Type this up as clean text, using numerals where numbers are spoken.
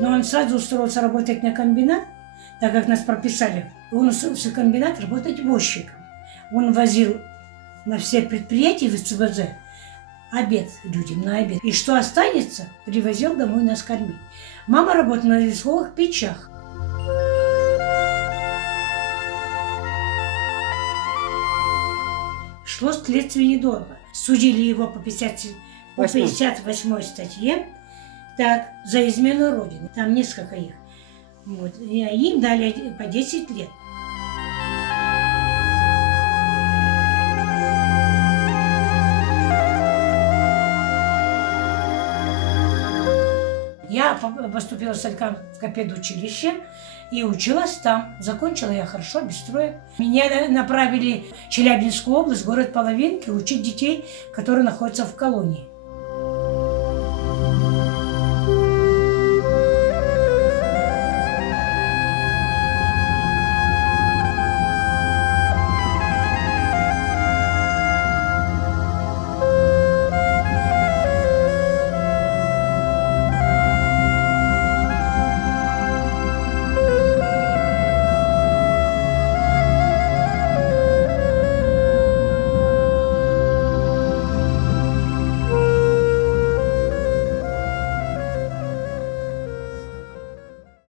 Но он сразу устроился работать на комбинат, так как нас прописали. Он устроился в комбинат работать возчиком. Он возил на все предприятия в СЦБЗ обед людям, на обед. И что останется, привозил домой нас кормить. Мама работала на лесовых печах. Шло следствие недолго. Судили его по 58 статье, так, за измену Родины. Там несколько их. Вот. И им дали по 10 лет. Я поступила в педучилище и училась там. Закончила я хорошо, без троек. Меня направили в Челябинскую область, город Половинки, учить детей, которые находятся в колонии.